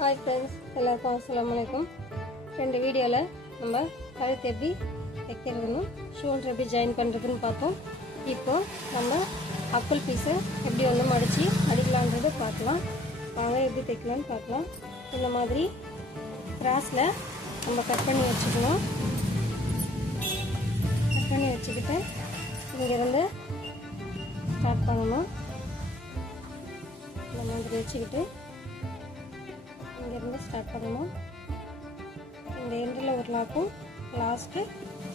Hi friends எல்லாருக்கும் அஸ்லாம் வலைக்கும் ரெண்டு வீடியோவில் நம்ம கழுத்து எப்படி தைக்கிறதுன்னு ஷோல்டர் எப்படி ஜாயின் பண்ணுறதுன்னு பார்த்தோம் இப்போது நம்ம அக்குள் பீஸை எப்படி வந்து மடித்து அடிக்கலான்றதை பார்க்கலாம். வாங்க எப்படி தைக்கலாம்னு பார்க்கலாம். இந்த மாதிரி கிராஸில் நம்ம கட் பண்ணி வச்சுக்கணும். கட் பண்ணி வச்சுக்கிட்டு இங்கேருந்து ஸ்டார்ட் பண்ணணும். இந்த மாதிரி வச்சுக்கிட்டு இங்கேருந்து ஸ்டார்ட் பண்ணணும். இந்த எண்டில் ஒரு லாக்கும் லாஸ்ட்டு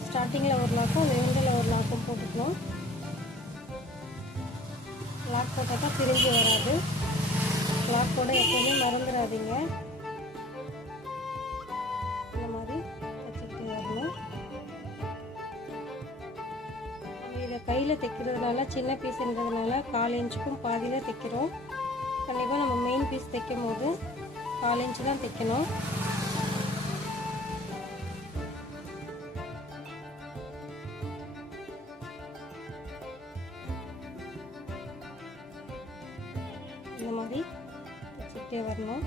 ஸ்டார்டிங்கில் ஒரு லாக்கும் அந்த எண்டில் ஒரு லாக்கும் போட்டுக்கணும். லாக் போட்டாக்கா திரும்பி வராது. லாக் போட எப்போவுமே மறந்துடாதீங்க. இந்த மாதிரி வச்சுக்கிட்டு வரணும். இதை கையில் தைக்கிறதுனால சின்ன பீஸுன்றதுனால கால் இன்ச்சுக்கும் பாதியில் தைக்கிறோம். கண்டிப்பாக நம்ம மெயின் பீஸ் தைக்கும் போது கால் இன்ச்சு தான் தைக்கணும். இந்த மாதிரி தைச்சிக்கிட்டே வரணும்.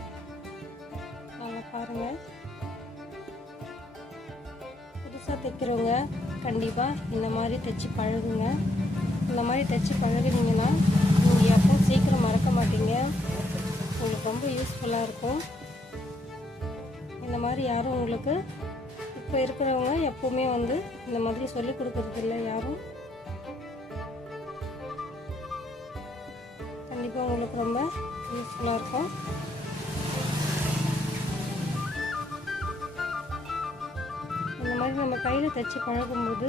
நல்லா பாருங்கள் புதுசாக தைக்கிறவங்க கண்டிப்பாக இந்த மாதிரி தைச்சி பழகுங்க. இந்த மாதிரி தைச்சி பழகுனீங்கன்னா நீங்கள் எப்போ சீக்கிரம் மறக்க மாட்டீங்க. உங்களுக்கு ரொம்ப யூஸ்ஃபுல்லாக இருக்கும். இந்த மாதிரி யாரும் உங்களுக்கு இப்போ இருக்கிறவங்க எப்போவுமே வந்து இந்த மாதிரி சொல்லி கொடுக்குறதில்ல யாரும். கண்டிப்பாக உங்களுக்கு ரொம்ப யூஸ்ஃபுல்லாக இருக்கும். இந்த மாதிரி நம்ம கையில் தைச்சி பழகும்போது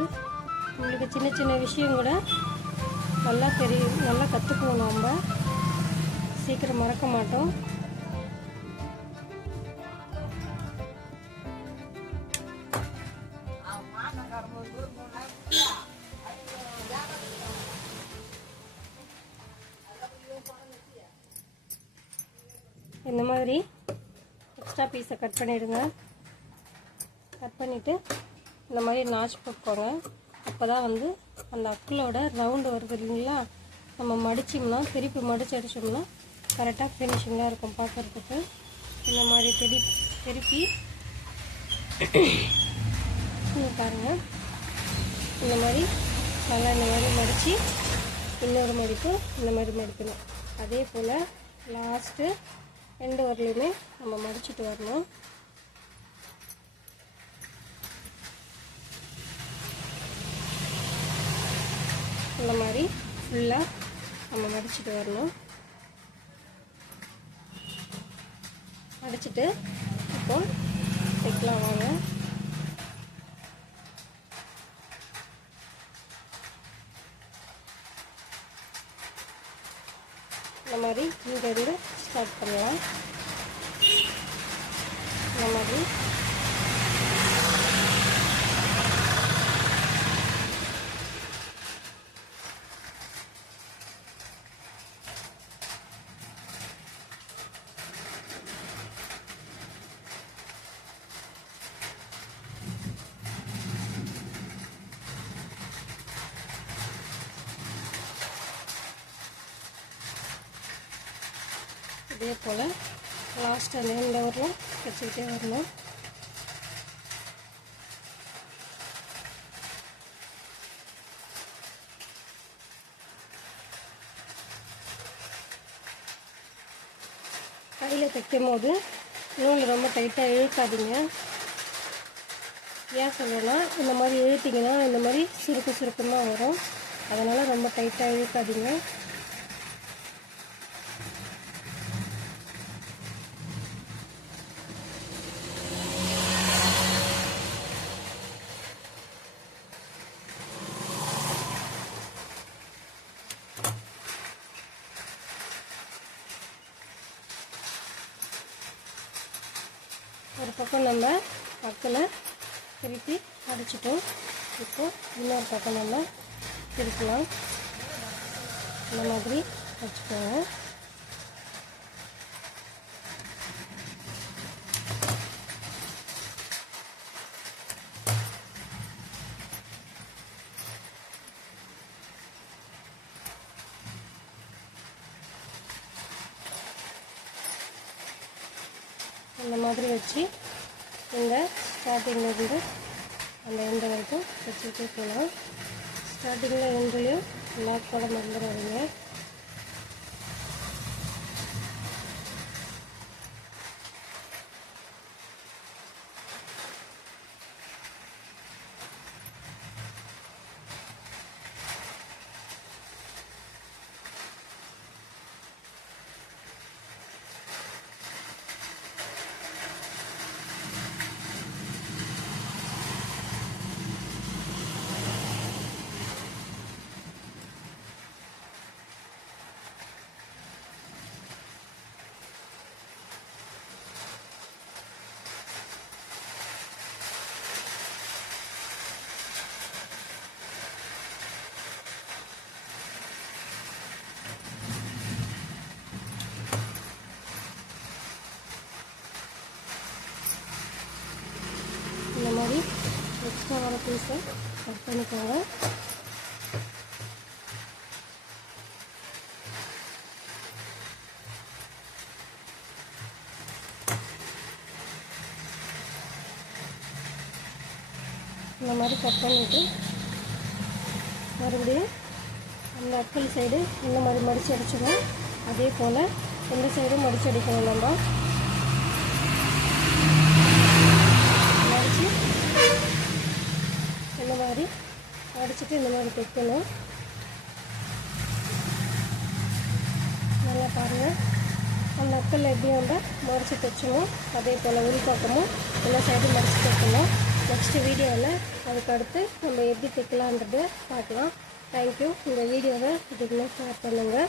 உங்களுக்கு சின்ன சின்ன விஷயம் கூட நல்லா தெரியும் நல்லா கற்றுக்குவோம் நம்ம. சீக்கிரம் மறக்க மாட்டோம். இந்த மாதிரி எக்ஸ்ட்ரா பீஸை கட் பண்ணிவிடுங்க கட் பண்ணிவிட்டு இந்த மாதிரி நாச் போட்டுக்கோங்க. அப்போ தான் வந்து அந்த அக்கிலோட ரவுண்டு வருது இல்லைங்களா? நம்ம மடிச்சோம்னா திருப்பி மடிச்சு அடிச்சோம்னா கரெக்டாக ஃபினிஷிங்காக இருக்கும் பார்க்குறதுக்கு. இந்த மாதிரி திரி திருப்பி பாருங்கள் இந்த மாதிரி நல்லா இந்த மாதிரி மடித்து இன்னொரு மடிப்பு இந்த மாதிரி மடிக்கணும். அதே போல் லாஸ்ட்டு ரெண்டு வரலையுமே நம்ம மடிச்சுட்டு வரணும். இந்த மாதிரி ஃபுல்லாக நம்ம மடிச்சுட்டு வரணும். மடிச்சிட்டு இப்போ தைக்கலாம் வாங்க. இந்த மாதிரி இங்கேருந்து ஸ்டார்ட் பண்ணலாம். இந்த மாதிரி இதே போல் லாஸ்ட் அந்த இந்த வரலாம் வச்சுக்கிட்டே வரணும். கையில் தைக்கும் போது நூல் ரொம்ப டைட்டாக இழுக்காதீங்க. ஏன் சொல்லணும்னா இந்த மாதிரி இழுத்திங்கன்னா இந்த மாதிரி சுருக்கு சுருக்கமாக வரும். அதனால் ரொம்ப டைட்டாக இழுக்காதீங்க. பக்கம் நம்ம பக்கில் திருப்பி அடிச்சிட்டோம். இப்போ இன்னொரு பக்கம் நம்ம திருப்பலாம். இந்த மாதிரி வச்சுக்கோங்க இந்த மாதிரி வச்சு இந்த ஸ்டார்டிங்கிலிருந்து அந்த எந்த வரைக்கும் வச்சுக்கிட்டே போகலாம். ஸ்டார்டிங்கில் எண்ட்லேயும் லாக் கூட மறந்துடாதீங்க இந்த மாதிரி சின்ன பீஸை கட் பண்ணிக்கோங்க. இந்த மாதிரி கட் பண்ணிவிட்டு மறுபடியும் அந்த அக்கல் சைடு இந்த மாதிரி மடித்து அடிச்சிடும் அதே போல் இந்த சைடும் மடித்து அடிக்கணும் நம்ம மடித்து இந்த மாதிரி அடிச்சுட்டு இந்த தைக்கணும் நல்லா பாருங்கள் அந்த நக்கல் எப்படி வந்தால் மறைச்சி தைச்சணும் அதே போல் உள்பக்கமும் எல்லா சைடும் மறைச்சி தைக்கணும் நெக்ஸ்ட் வீடியோவில் அதுக்கு அடுத்து நம்ம எப்படி தைக்கலான்றதை பார்க்கலாம். தேங்க்யூ இந்த வீடியோவை இதுக்குள்ளே ஷேர் பண்ணுங்கள்